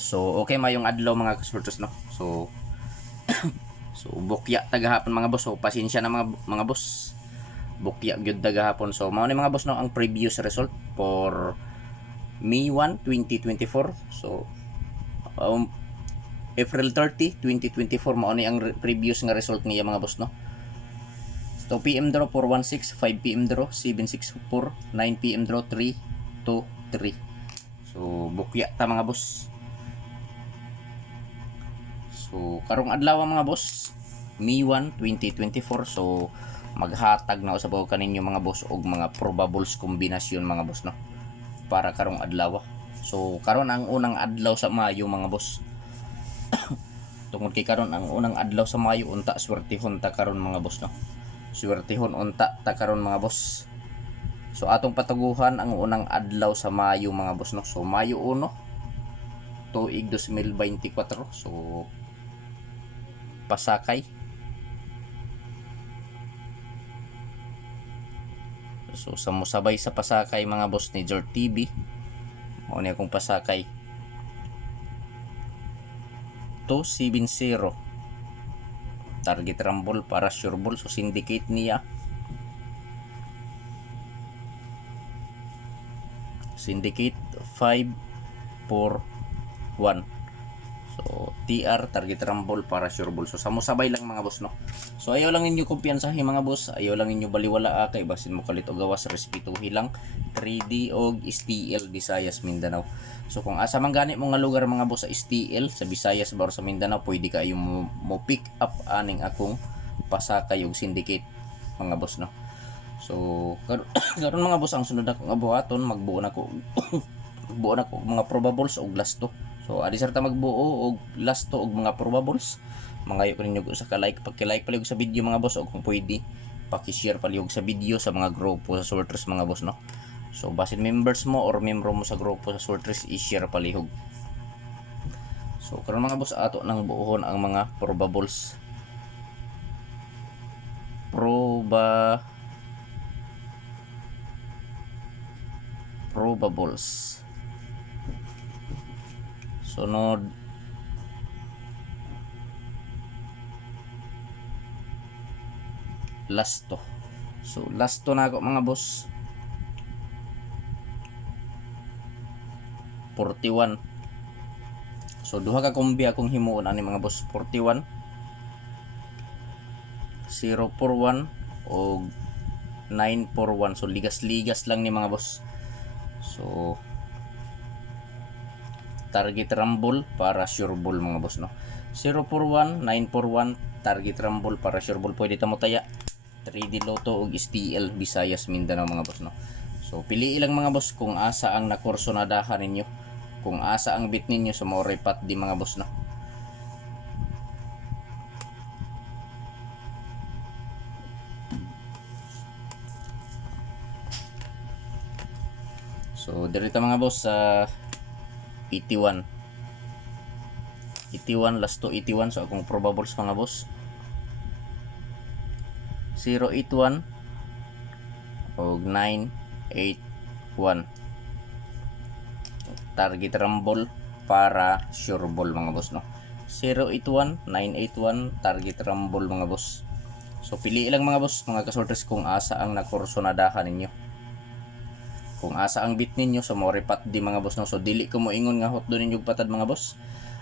So okay mayong adlaw mga kasorters no. So bukya tagahapon mga boss. So pasensya na mga boss. Bukya gyud tagahapon. So mao ni mga boss no ang previous result for May 1, 2024. So April 30, 2024 mao ni ang previous nga result niya mga boss no. 2 PM draw 416, 5 PM draw 764, 9 PM draw 323. So bukya ta mga boss. So karong adlaw mga boss, May 1, 2024. So maghatag na usab ko kaninyo mga boss og mga probables kombinasyon mga boss no para karong adlaw. So karon ang unang adlaw sa Mayo mga boss. Tungod kay karon ang unang adlaw sa Mayo unta swertehon ta karon mga boss no. Swertehon unta ta karon mga boss. So atong pataguhan ang unang adlaw sa Mayo mga boss no. So Mayo 1 tuig 2024. So pasakay. So sa musabay sa pasakay mga boss ni Jor TV. Mao ni akong pasakay 270. Target rumble para sure ball. So syndicate niya. Syndicate 541. So TR target rumble para sure ball. So samusabay lang mga boss no. So ayaw lang ninyo kumpiyansahin mga boss. Ayaw lang ninyo baliwala kay basin mo kalit og gawas respetuhi lang 3D og STL Visayas Mindanao. So kung asa man gani mo nga lugar mga boss sa STL sa Visayas or sa Mindanao, pwede kayo mo pick up aning akong pasakay og syndicate mga boss no. So karon mga boss ang sunod na kong abuhaton magbuo na ko magbuo na ko mga probables og last to. So adi sarta magbuo og last to og mga probables. Mangayo ko ninyo sa ka-like, pagki-like pali og sa video mga boss, og kung pwede paki-share pali og sa video sa mga grupo sa sorters mga boss no. So basin members mo or membro mo sa grupo sa sorters, i-share palihog. So karon mga boss ato nang buohon ang mga probables. Probables. Sunod lasto. So lasto na ako mga boss 41. So duha ka kombi akong himuon ani mga boss 41 041 o 941. So ligas-ligas lang ni mga boss. So target rumble para sure ball mga boss no. 041 941 target rumble para sure ball. Pwede ta mo taya 3D Lotto og STL Visayas Mindanao mga boss no. So pili ilang mga boss kung asa ang nakursonadahan ninyo, kung asa ang bit ninyo sa mga repat di mga boss no. So dirita mga boss sa 81 last to 81. So akong probables mga boss 081 og 981 target rumble para sure ball mga boss no. 081 981 target rumble mga boss. So pili lang mga boss mga kasorters kung asa ang nakursonadahan ninyo, kung asa ang bit ninyo sa mga repat di mga boss no. So dili ko mo ingon nga hot do ninyo patad mga boss.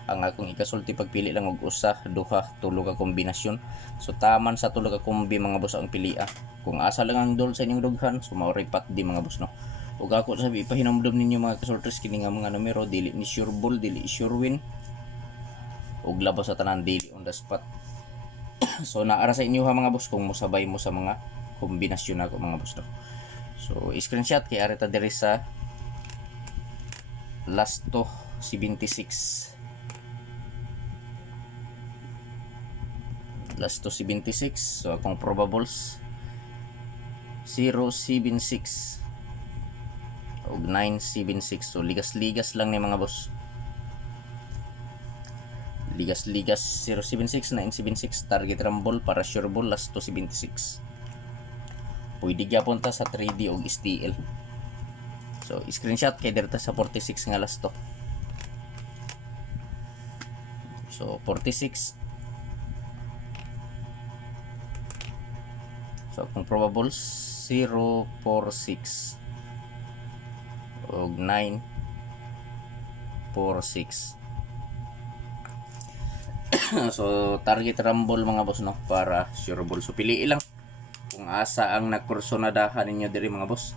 Ang akong ikasulti pagpili lang og usa, duha, tulo ka kombinasyon. So taman sa tulo ka kombi mga boss ang pilia. Kung asa lang ang dol sa inyong dughan, so mao repat di mga boss no. Ug ako sabi ipahinumdum ninyo mga kasorters kini nga mga numero dili ni sure ball, dili sure win. Ug labas sa tanan dili on the spot. So naara sa inyo ha mga boss kung mosabay mo sa mga kombinasyon ako mga boss no. So screenshot kay areta diri sa last to 76. Last to 76. So akong probables 076 og 976. So ligas-ligas lang ni mga boss. Ligas-ligas 076 976 target rumble para sure ball last to 76. Pwede gyapon ta sa 3D og STL. So screenshot kay dirta sa 46 nga last to. So 46. So kung probable 0, 4, 6 og 9, 4, 6. So target rumble mga boss no para sure ball. So pili lang kung asa ang nagkursonadahan ninyo diri mga boss.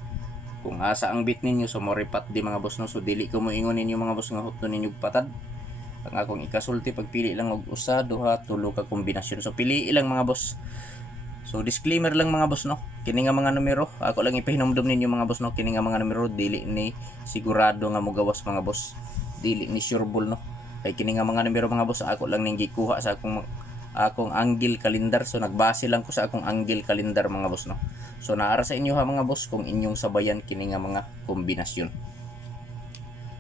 Kung asa ang bit ninyo so mo repat di mga boss no. So dili ko mo ingon ninyo mga boss nga hutton ninyo patad. Ang akong ikasulti pagpili lang og usa, duha, tulo ka kombinasyon. So pili lang mga boss. So disclaimer lang mga boss no. Kini nga mga numero, ako lang ipahinumdum ninyo mga boss no. Kini nga mga numero dili ni sigurado nga mogawas mga boss. Dili ni sure ball no. Kay kini nga mga numero mga boss ako lang ning gikuha sa akong angle calendar. So nagbase lang ko sa akong angle calendar mga boss no. So naara sa inyo ha mga boss kung inyong sabayan kini nga mga kombinasyon.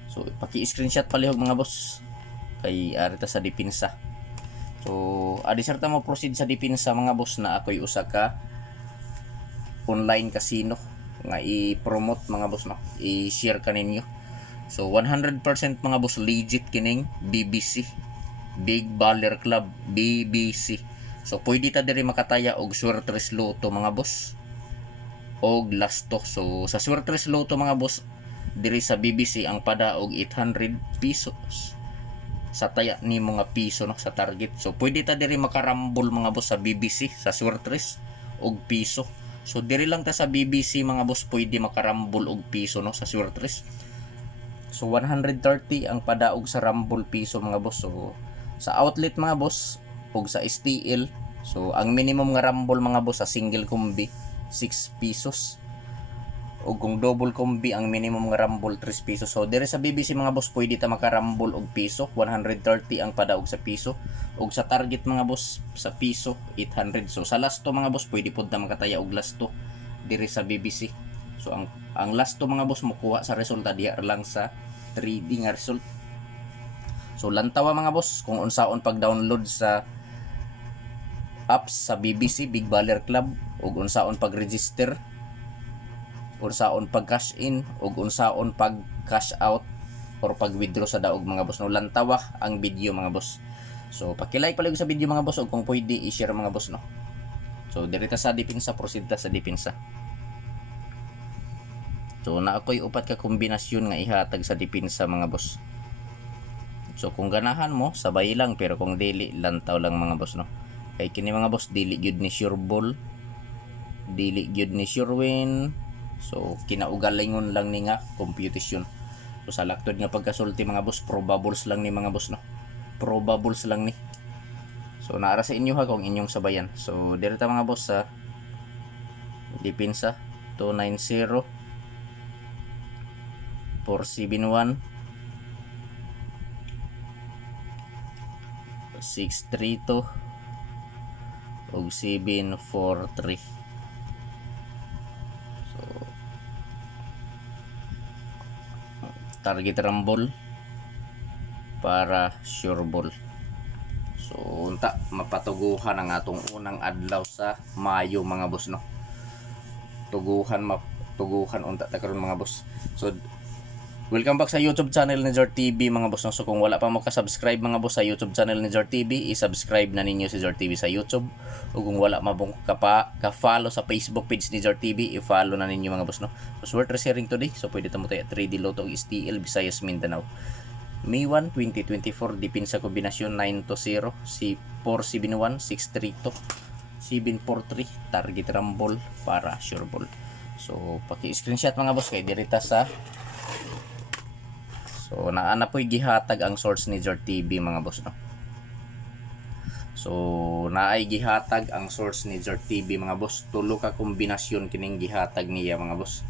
So paki-screenshot palihog mga boss kay arita sa dipinsa. So adisarta mo proceed sa dipinsa mga boss na ako'y usa ka online casino nga i-promote mga boss no. I-share kaninyo. So 100% mga boss legit kining BBC, Big Baller Club, BBC. So pwede ta diri makataya og Suertres Lotto mga boss og Lasto. So sa Suertres Lotto mga boss diri sa BBC ang pada og 800 pesos. Sa taya ni mga piso no sa target. So pwede ta diri makarambol mga boss sa BBC sa Suertres og piso. So diri lang ta sa BBC mga boss pwede makarambol og piso no sa Suertres. So 130 ang padaog sa Rumble piso mga boss. So sa outlet mga boss ug sa STL, so ang minimum nga Rumble mga boss sa single combi 6 pesos. O kung double combi ang minimum nga Rumble 3 pesos. So dire sa BBC mga boss pwede ta makarambol og piso, 130 ang padaog sa piso. Og sa target mga boss sa piso 800. So sa lasto mga boss pwede pud ta makataya og lasto dire sa BBC. So ang lasto mga boss mokuha sa resulta diha lang sa 3D nga result. So lantawa mga boss kung unsaon pag-download sa apps sa BBC Big Baller Club ug unsaon pag-register, unsaon pag-cash in ug unsaon pag-cash out or pag-withdraw sa daog mga boss. No lantawa ang video mga boss. So paki-like palagi sa video mga boss ug kung pwede i-share mga boss no. So direta sa dipinsa, proceed ta sa dipinsa. So na ako'y upat ka kombinasyon nga ihatag sa dipinsa mga boss. So kung ganahan mo sabay lang pero kung dili lantaw lang mga boss no. Kay kini mga boss dili gyud ni sure ball, dili gyud ni sure win. So kinaugalingon lang ni nga computation. So sa laktod nga pagkasulti mga boss probables lang ni mga boss no. Probables lang ni. So naara sa inyo ha kung inyong sabayan. So direta mga boss sa dipinsa 290 471 632 ug 743. So target rumble para sure ball. So unta mapatuguhan ang atong unang adlaw sa Mayo mga boss no. Tuguhan unta ta karon mga boss. So welcome back sa YouTube channel ni Jar TV mga boss no. So kung wala pa mo ka-subscribe mga boss sa YouTube channel ni Jar TV, i-subscribe na ninyo si Jar TV sa YouTube. O kung wala mabong ka-follow sa Facebook page ni Jar TV, i-follow na ninyo mga boss no. So worth sharing today. So pwede ta mo tayo 3D Lotto STL Visayas Mindanao. May 1, 2024 dipinsa kombinasyon 920 si 471 632 743 target rumble para sure ball. So paki-screenshot mga boss kay dirita sa. So naana po'y gihatag ang source ni Jar TV mga boss no. So naay gihatag ang source ni Jar TV mga boss. Tulo ka kombinasyon kining gihatag niya mga boss.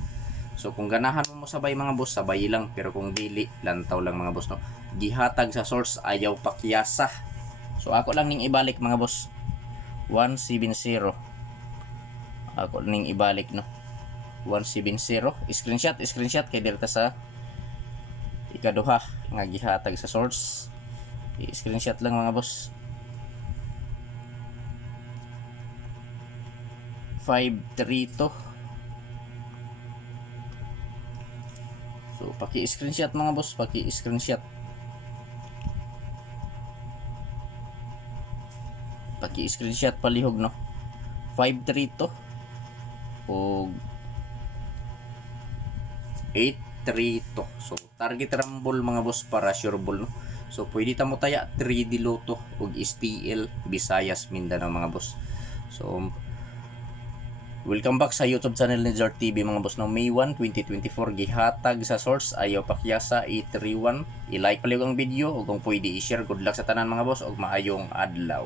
So kung ganahan mo sabay mga boss, sabay lang. Pero kung dili, lantaw lang mga boss no. Gihatag sa source, ayaw pakyasa. So ako lang ning ibalik mga boss. 170. Ako ning ibalik no. 170. Screenshot kay direta sa ikaduha nga gihatag sa source. I-screenshot lang mga boss. 532. So paki-screenshot mga boss, paki-screenshot. paki-screenshot palihog no. 5-3 to o 8-3 to. So target rumble mga boss para sure ball no. So pwede ta mo taya 3D Lotto ug STL Visayas Mindanao mga boss. So welcome back sa YouTube channel ni Jar TV mga boss no. May 1, 2024 gihatag sa source ayaw pakyasa 831. I-like palihog ang video ug kung pwede i-share. Good luck sa tanan mga boss ug maayong adlaw.